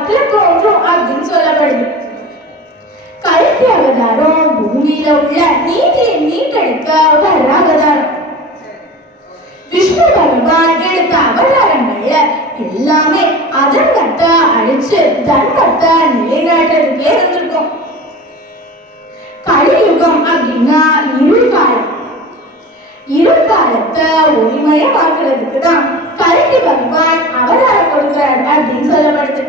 காலத்துல தோன்றும் அப்படின்னு சொல்லப்படுது. கல்கி அவதாரம் பூமியில உள்ள நீதியை மீட்டெடுக்க வர்ற அவதாரம். விஷ்ணு பகவான் எடுத்த அவதாரங்கள்ல எல்லாமே அதர்மத்தை அழிச்சு தர்மத்தை நிலைநாட்டுறதுக்கே இருந்திருக்கும். கலியுகம் அப்படின்னா இருள்காலம். இருள்காலத்தை ஒளிமயமாக்குறதுக்கு தான் கல்கி பகவான் அவதாரம் கொடுக்கிறார் அப்படின்னு சொல்லப்படுது.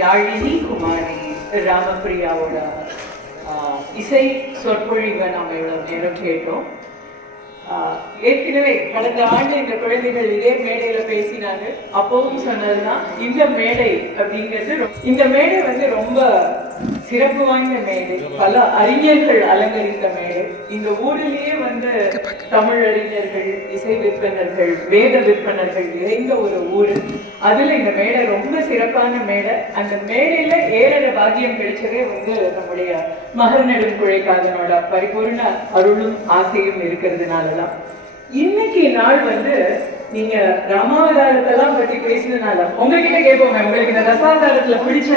யாழினி குமாரி ராமபிரியாவோட இசை சொற்பொழிவை நாம் இவ்வளவு நேரம் கேட்டோம். ஏற்கனவே கடந்த ஆண்டு இந்த குழந்தைகள் இதே மேடையில பேசினாங்க. அப்பவும் சொன்னதுதான் இந்த மேடை அப்படிங்கிறது, இந்த மேடை வந்து ரொம்ப சிறப்பு வாய்ந்த மேடை, பல அறிஞர்கள் அலங்கரித்த மேடை. இந்த ஊரிலேயே வந்து தமிழ் அறிஞர்கள், இசை விற்பனர்கள், வேத விற்பனர்கள் நிறைந்த ஒரு ஊரு. அதுல இந்த மேடை ரொம்ப சிறப்பான மேடை. அந்த மேடையில ஏற பாக்கியம் கிடைச்சதே வந்து நம்முடைய மகர் நெடுங்குழைக்காதனோட பரிபூர்ண அருளும் ஆசையும் இருக்கிறதுனாலதான். இன்னைக்கு நாள் வந்து நீங்க ராமாவதாரத்தெல்லாம் பத்தி பேசினதுனால உங்ககிட்ட கேட்போங்க, உங்களுக்கு இந்த தசாவதாரத்துல பிடிச்ச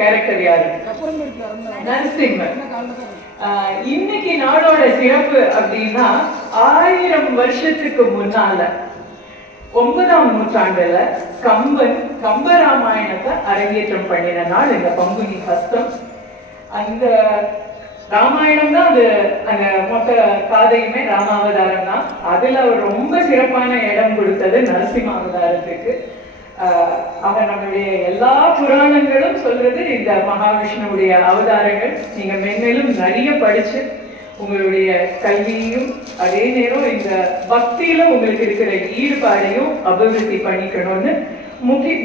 கேரக்டர் யாரு? நரசிம்மர். இன்னைக்கு நாளோட சிறப்பு அப்படின்னா 1000 வருஷத்துக்கு முன்னால 9ஆம் நூற்றாண்டுல கம்பன் கம்பராமாயணத்தை அரங்கேற்றம் பண்ணின நாள் இந்த பங்குனி ஹஸ்தம். அந்த ராமாயணம் தான் அது, அந்த மொத்த காதையுமே ராமாவதாரம் தான். அதுல அவர் ரொம்ப சிறப்பான இடம் கொடுத்தது நரசிம்ம அவதாரத்துக்கு. அவர் நம்மளுடைய எல்லா புராணங்களும் சொல்றது இந்த மகாவிஷ்ணுவுடைய அவதாரங்கள். நீங்க மென்மேலும் நிறைய படிச்சு உங்களுடைய கல்வியையும் அதே நேரம் இந்த பக்தியில உங்களுக்கு இருக்கிற ஈடுபாடையும் அபிவிருத்தி பண்ணிக்கணும்னு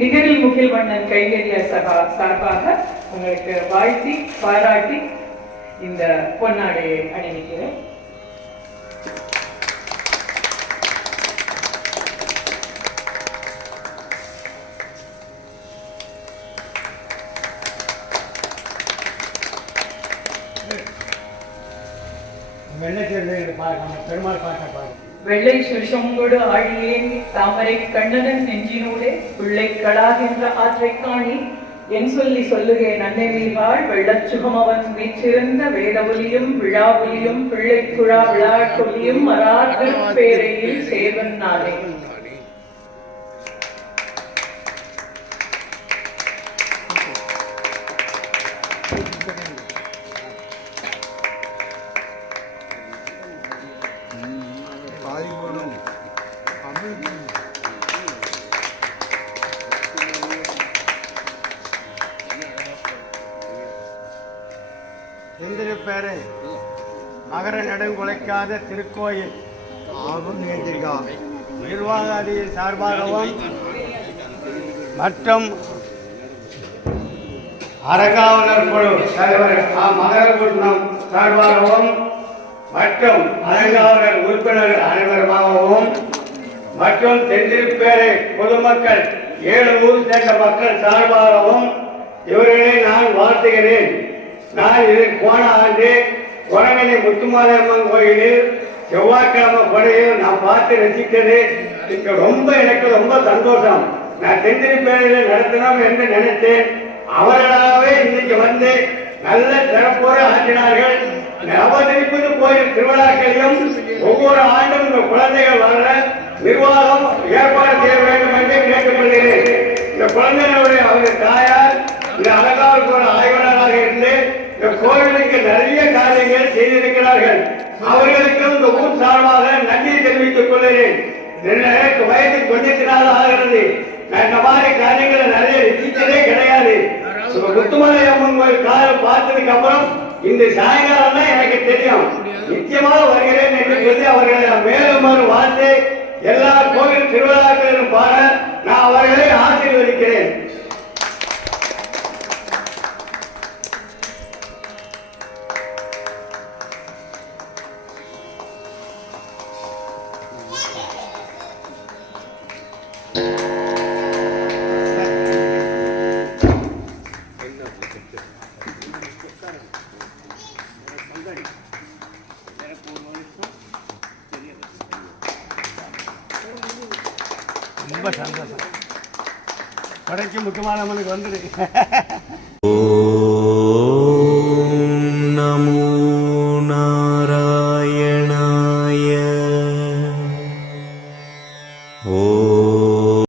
நிகரில் முகில் வண்ணன் கைங்கரிய சார்பாக உங்களுக்கு வாழ்த்தி பாராட்டி இந்த பொன்னாடையை அணிவிக்கிறேன். வெள்ளை சுஷங்கொடு ஆழியேன் தாமரை கண்ணதன் நெஞ்சினூடே பிள்ளை கடாகின்ற ஆற்றை காணி என் சொல்லி சொல்லுகேன் அன்னைவீழ்வாள் வெள்ளச்சுகமவன் வீச்சிருந்த வேதவொலியும் விழாவொலியும் பிள்ளைக்குழா விழாட்டொலியும் மரார்கள் பேரையில் சேவன் நாளே. பேரை மகர நெடுங்குழைக்காத திருக்கோயில் நிர்வாக அதிகாரி சார்பாகவும் மற்றும் அறங்காவலர் குழு தலைவர் மகரகுட்டம் சார்பாகவும் மற்றும் அறங்காவலர் உறுப்பினர்கள் அனைவருமாகவும் மற்றும் தென்திருப்பேரை பொதுமக்கள் 7 ஊர் சேர்ந்த மக்கள் சார்பாகவும் இவர்களை நான் வாழ்த்துகிறேன். நான் இதற்கு போன ஆண்டு உறவினை முத்துமாரியம்மன் கோயிலில் செவ்வாய்க்கிழமை கொடையில் நான் பார்த்து ரசித்தது எனக்கு ரொம்ப சந்தோஷம். நான் தென்திருப்பேரையில் நடத்தணும் என்று நினைத்தேன். அவர்களாகவே இன்னைக்கு வந்து நல்ல சிறப்போடு ஆற்றினார்கள். நவதிருப்பதி கோயில் திருவிழாக்களையும் ஒவ்வொரு ஆண்டும் இந்த குழந்தைகள் வர நிர்வாகம் ஏற்பாடு செய்ய வேண்டும் என்று கேட்டுக்கொள்கிறேன். இந்த குழந்தைகளுடைய அவர்கள் தாயார் இந்த அலங்காவல் ஆய்வாளராக இருந்து இந்த கோயிலுக்கு நிறைய காரியங்கள் செய்திருக்கிறார்கள். அவர்களுக்கும் இந்த ஊர் சார்பாக நன்றி தெரிவித்துக் கொள்கிறேன். எனக்கு வயது கொஞ்சத்து நாள் ஆகிறது. நான் இந்த மாதிரி காரியங்களை நிறைய ரசித்ததே கிடையாது. முத்துமலை அம்மன் கோயில் காலம் பார்த்ததுக்கு அப்புறம் இந்த சாயங்காலம் தான் எனக்கு தெரியும். நிச்சயமாக வருகிறேன் என்று சொல்லி அவர்களை மேலும் வாழ்த்து எல்லா கோவில் திருவிழாக்களிலும் பாட நான் அவர்களை ஆசீர்வதிக்கிறேன். ரொம்ப சந்தோஷம். கடைக்கு முக்கியமானவனுக்கு வந்துடு.